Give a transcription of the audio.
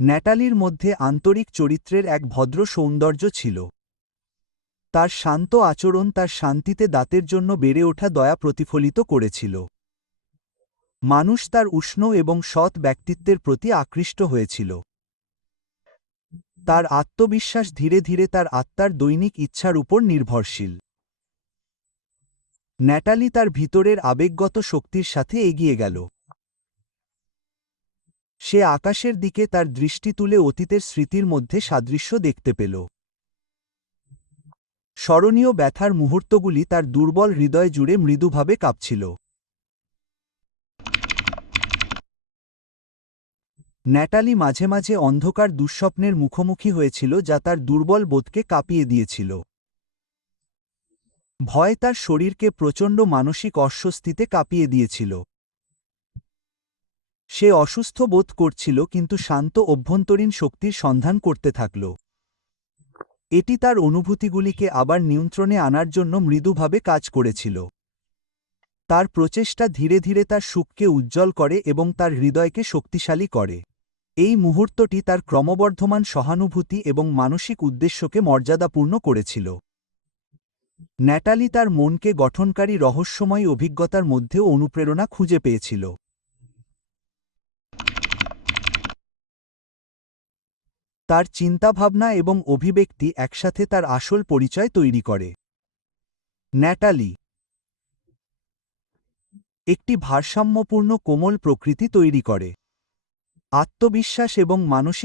ন্যাটালির মধ্যে আন্তরিক চরিত্রের এক ভদ্র সৌন্দর্য ছিল। তার শান্ত আচরণ তার শান্তিতে দাঁতের জন্য বেড়ে ওঠা দয়া প্রতিফলিত করেছিল। মানুষ তার উষ্ণ এবং সৎ ব্যক্তিত্বের প্রতি আকৃষ্ট হয়েছিল। তার আত্মবিশ্বাস ধীরে ধীরে তার আত্মার দৈনিক ইচ্ছার উপর নির্ভরশীল। ন্যাটালি তার ভিতরের আবেগগত শক্তির সাথে এগিয়ে গেল। সে আকাশের দিকে তার দৃষ্টি তুলে অতীতের স্মৃতির মধ্যে সাদৃশ্য দেখতে পেল। স্মরণীয় ব্যথার মুহূর্তগুলি তার দুর্বল হৃদয় জুড়ে মৃদুভাবে কাঁপছিল। ন্যাটালি মাঝে মাঝে অন্ধকার দুঃস্বপ্নের মুখোমুখি হয়েছিল যা তার দুর্বল বোধকে কাঁপিয়ে দিয়েছিল। ভয় তার শরীরকে প্রচণ্ড মানসিক অস্বস্তিতে কাঁপিয়ে দিয়েছিল। সে অসুস্থ বোধ করছিল কিন্তু শান্ত অভ্যন্তরীণ শক্তির সন্ধান করতে থাকল। এটি তার অনুভূতিগুলিকে আবার নিয়ন্ত্রণে আনার জন্য মৃদুভাবে কাজ করেছিল। তার প্রচেষ্টা ধীরে ধীরে তার সুখকে উজ্জ্বল করে এবং তার হৃদয়কে শক্তিশালী করে। এই মুহূর্তটি তার ক্রমবর্ধমান সহানুভূতি এবং মানসিক উদ্দেশ্যকে মর্যাদাপূর্ণ করেছিল। ন্যাটালি তার মনকে গঠনকারী রহস্যময় অভিজ্ঞতার মধ্যেও অনুপ্রেরণা খুঁজে পেয়েছিল। তার চিন্তাভাবনা এবং অভিব্যক্তি একসাথে তার আসল পরিচয় তৈরি করে। ন্যাটালি একটি ভারসাম্যপূর্ণ কোমল প্রকৃতি তৈরি করে। আত্মবিশ্বাস এবং মানসিক